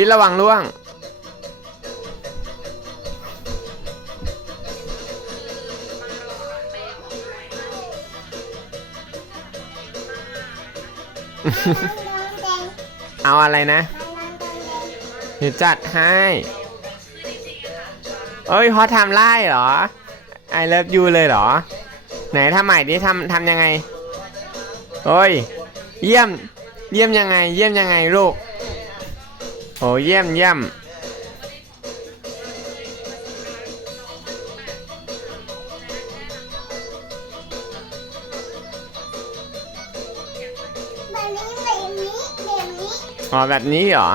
พีทระวังล่วง เอาอะไรนะเดี๋ยวจัดให้ เอ้ยพอทำไล่เหรอ ไอเลิฟยูเลยเหรอ ไหนทำใหม่ดิทำทำยังไงโอ้ย เยี่ยม เยี่ยมยังไง เยี่ยมยังไงลูก โอ้ยี่ยมเยี่ยมแอ้แบบนี้อ๋อแบบนี้เหรอ